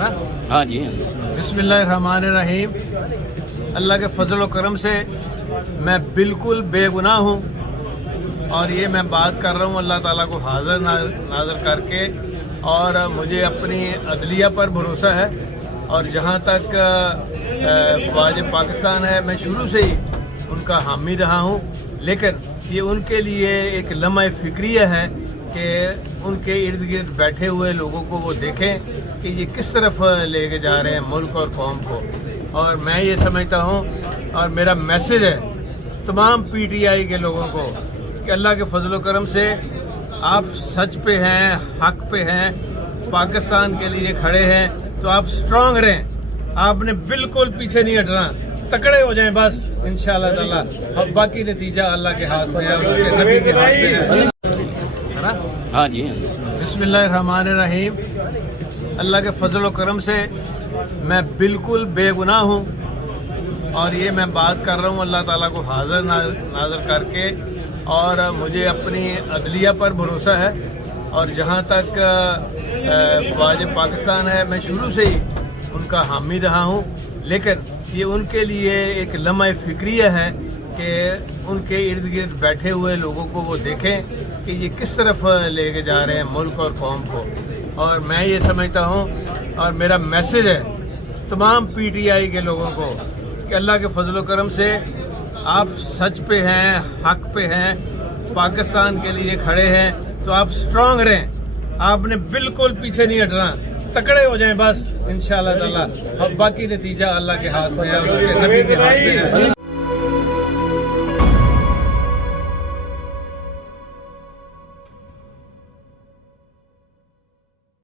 हाँ जी। बिस्मिल्लाहिर्रहमानिर्रहीम। अल्लाह के फजल व करम से मैं बिल्कुल बेगुनाह हूँ और ये मैं बात कर रहा हूँ अल्लाह ताला को हाजिर नाज़र करके, और मुझे अपनी अदलिया पर भरोसा है। और जहाँ तक फ़ौज पाकिस्तान है, मैं शुरू से ही उनका हामी रहा हूँ, लेकिन ये उनके लिए एक लम्हा फ़िक्रिया है कि उनके इर्द गिर्द बैठे हुए लोगों को वो देखें कि ये किस तरफ लेके जा रहे हैं मुल्क और कौम को। और मैं ये समझता हूँ, और मेरा मैसेज है तमाम पीटीआई के लोगों को कि अल्लाह के फजल व करम से आप सच पे हैं, हक पे हैं, पाकिस्तान के लिए खड़े हैं, तो आप स्ट्रांग रहें। आपने बिल्कुल पीछे नहीं हटना, तकड़े हो जाएं बस इंशाअल्लाह ताला, और बाकी नतीजा अल्लाह के हाथ में है और उसके नबी के हाथ में है। हाँ जी। बिस्मिल्लाहिर्रहमानिर्रहीम। अल्लाह के फजल व करम से मैं बिल्कुल बेगुनाह हूँ और ये मैं बात कर रहा हूँ अल्लाह ताला को हाजिर नाज़र करके, और मुझे अपनी अदलिया पर भरोसा है। और जहाँ तक फ़ौज पाकिस्तान है, मैं शुरू से ही उनका हामी रहा हूँ, लेकिन ये उनके लिए एक लम्हा फ़िक्रिया है कि उनके इर्द गिर्द बैठे हुए लोगों को वो देखें कि ये किस तरफ लेके जा रहे हैं मुल्क और कौम को। और मैं ये समझता हूँ, और मेरा मैसेज है तमाम पीटीआई के लोगों को कि अल्लाह के फजल व करम से आप सच पे हैं, हक पे हैं, पाकिस्तान के लिए खड़े हैं, तो आप स्ट्रांग रहें। आपने बिल्कुल पीछे नहीं हटना, तकड़े हो जाएं बस इंशाअल्लाह ताला, और बाकी नतीजा अल्लाह के हाथ में है और उसके नबी के हाथ में है।